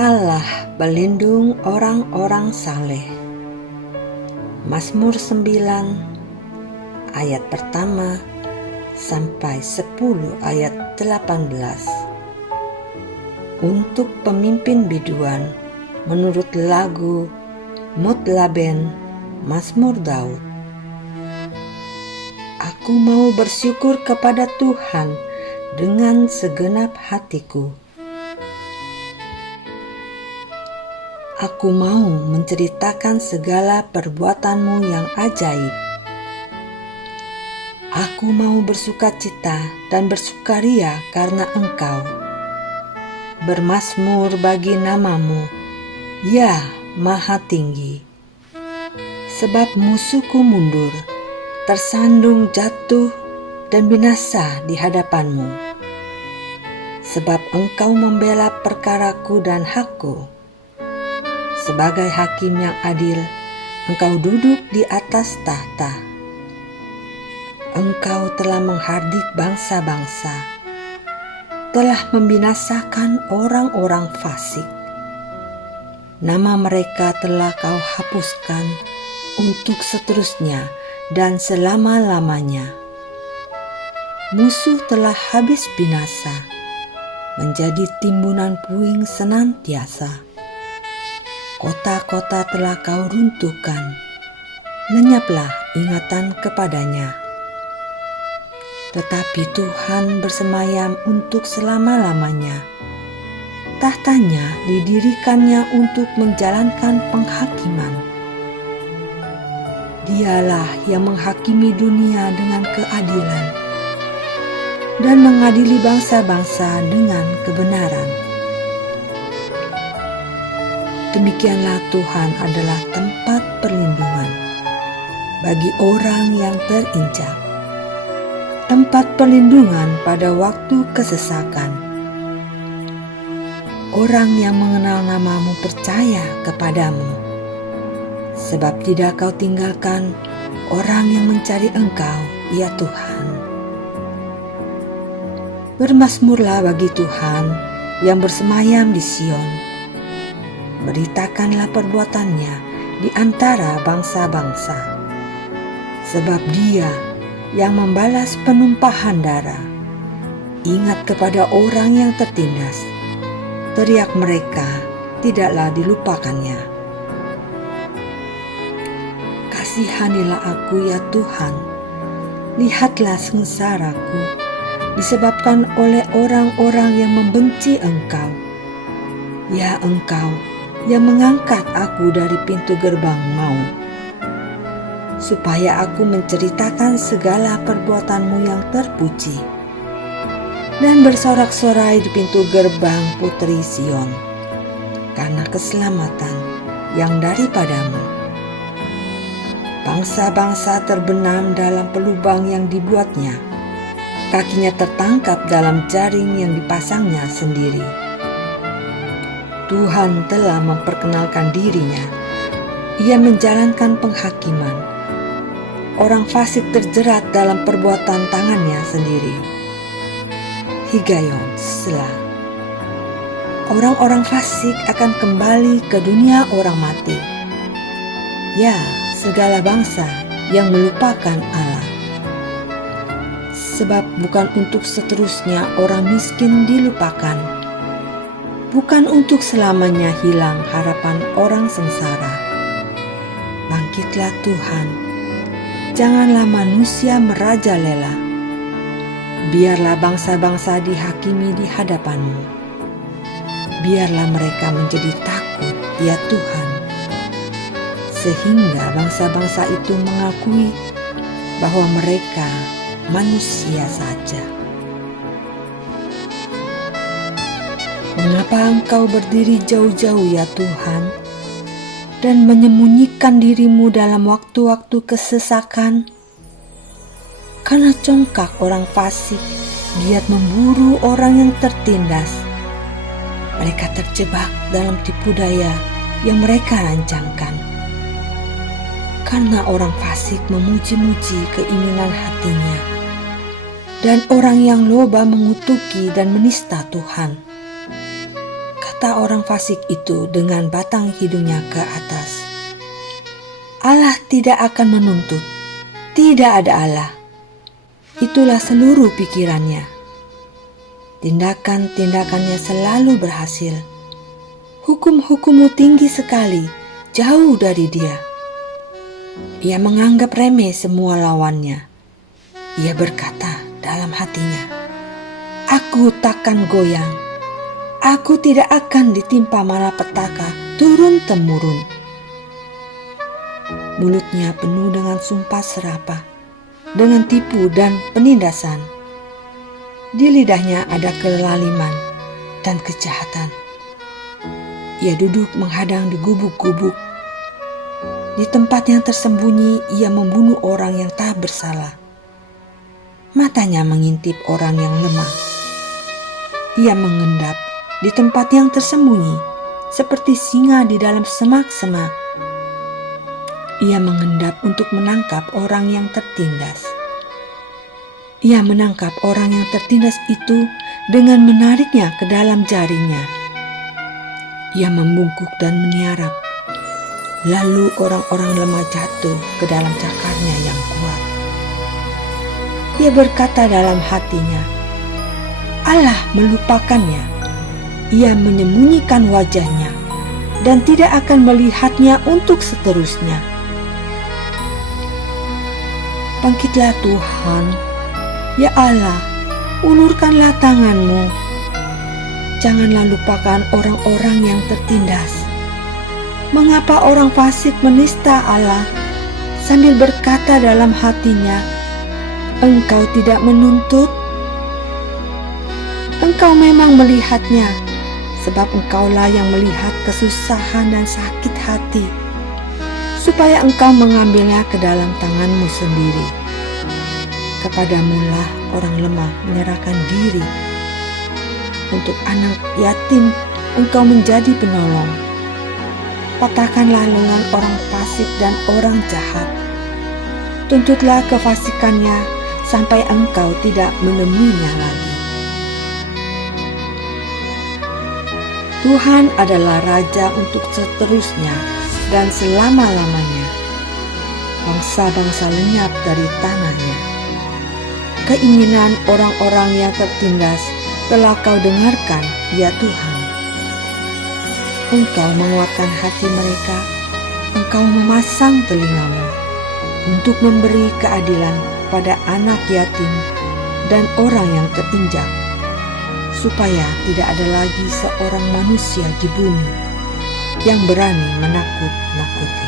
Allah pelindung orang-orang saleh. Mazmur 9 ayat pertama sampai 10 ayat 18. Untuk pemimpin biduan menurut lagu Mutlaben Mazmur Daud. Aku mau bersyukur kepada Tuhan dengan segenap hatiku. Aku mau menceritakan segala perbuatanmu yang ajaib. Aku mau bersukacita dan bersukaria karena Engkau. Bermazmur bagi namamu, ya Maha Tinggi. Sebab musuhku mundur, tersandung jatuh dan binasa di hadapanmu. Sebab Engkau membela perkaraku dan hakku. Sebagai hakim yang adil, Engkau duduk di atas tahta. Engkau telah menghardik bangsa-bangsa, telah membinasakan orang-orang fasik. Nama mereka telah Kau hapuskan untuk seterusnya dan selama-lamanya. Musuh telah habis binasa, menjadi timbunan puing senantiasa. Kota-kota telah Kau runtuhkan, lenyaplah ingatan kepadanya. Tetapi Tuhan bersemayam untuk selama-lamanya. Tahtanya didirikannya untuk menjalankan penghakiman. Dialah yang menghakimi dunia dengan keadilan dan mengadili bangsa-bangsa dengan kebenaran. Demikianlah Tuhan adalah tempat perlindungan bagi orang yang terinjak, tempat perlindungan pada waktu kesesakan. Orang yang mengenal namamu percaya kepadamu, sebab tidak Kau tinggalkan orang yang mencari Engkau, ya Tuhan. Bermazmurlah bagi Tuhan yang bersemayam di Sion. Beritakanlah perbuatannya di antara bangsa-bangsa. Sebab Dia yang membalas penumpahan darah. Ingat kepada orang yang tertindas. Teriak mereka tidaklah dilupakannya. Kasihanilah aku ya Tuhan. Lihatlah sengsaraku disebabkan oleh orang-orang yang membenci Engkau. Ya Engkau yang mengangkat aku dari pintu gerbang maut, supaya aku menceritakan segala perbuatanmu yang terpuji, dan bersorak-sorai di pintu gerbang Putri Sion, karena keselamatan yang daripadamu. Bangsa-bangsa terbenam dalam pelubang yang dibuatnya, kakinya tertangkap dalam jaring yang dipasangnya sendiri. Tuhan telah memperkenalkan dirinya. Ia menjalankan penghakiman. Orang fasik terjerat dalam perbuatan tangannya sendiri. Higayon, Selah. Orang-orang fasik akan kembali ke dunia orang mati. Ya, segala bangsa yang melupakan Allah. Sebab bukan untuk seterusnya orang miskin dilupakan. Bukan untuk selamanya hilang harapan orang sengsara. Bangkitlah Tuhan, janganlah manusia merajalela. Biarlah bangsa-bangsa dihakimi di hadapanmu. Biarlah mereka menjadi takut, ya Tuhan. Sehingga bangsa-bangsa itu mengakui bahwa mereka manusia saja. Mengapa Engkau berdiri jauh-jauh ya Tuhan, dan menyembunyikan dirimu dalam waktu-waktu kesesakan? Karena congkak orang fasik, giat memburu orang yang tertindas. Mereka terjebak dalam tipu daya yang mereka rancangkan. Karena orang fasik memuji-muji keinginan hatinya, dan orang yang loba mengutuki dan menista Tuhan. kata orang fasik itu dengan batang hidungnya ke atas. Allah tidak akan menuntut, tidak ada Allah. Itulah seluruh pikirannya. Tindakan-tindakannya selalu berhasil. Hukum-hukummu tinggi sekali, jauh dari dia. Ia menganggap remeh semua lawannya. Ia berkata dalam hatinya, "Aku takkan goyang. Aku tidak akan ditimpa malapetaka turun-temurun." Mulutnya penuh dengan sumpah serapah, dengan tipu dan penindasan. Di lidahnya ada kelaliman dan kejahatan. Ia duduk menghadang di gubuk-gubuk. Di tempat yang tersembunyi ia membunuh orang yang tak bersalah. Matanya mengintip orang yang lemah. Ia mengendap di tempat yang tersembunyi seperti singa di dalam semak-semak. Ia mengendap untuk menangkap orang yang tertindas. Ia menangkap orang yang tertindas itu dengan menariknya ke dalam jaringnya. Ia membungkuk dan meniarap. Lalu orang-orang lemah jatuh ke dalam cakarnya yang kuat. Ia berkata dalam hatinya, Allah melupakannya. Ia menyembunyikan wajahnya dan tidak akan melihatnya untuk seterusnya. Bangkitlah Tuhan, ya Allah, ulurkanlah tangan-Mu. Janganlah lupakan orang-orang yang tertindas. Mengapa orang fasik menista Allah sambil berkata dalam hatinya, Engkau tidak menuntut? Engkau memang melihatnya, sebab Engkaulah yang melihat kesusahan dan sakit hati, supaya Engkau mengambilnya ke dalam tangan-Mu sendiri. Kepadamu-lah orang lemah menyerahkan diri. Untuk anak yatim Engkau menjadi penolong. Patahkanlah lengan orang fasik dan orang jahat. Tuntutlah kefasikannya sampai Engkau tidak menemuinya lagi. Tuhan adalah Raja untuk seterusnya dan selama-lamanya. Bangsa-bangsa lenyap dari tanahnya. Keinginan orang-orang yang tertindas telah Kau dengarkan, ya Tuhan. Engkau menguatkan hati mereka, Engkau memasang telinga-Mu untuk memberi keadilan pada anak yatim dan orang yang terinjak, supaya tidak ada lagi seorang manusia di bumi yang berani menakut-nakuti.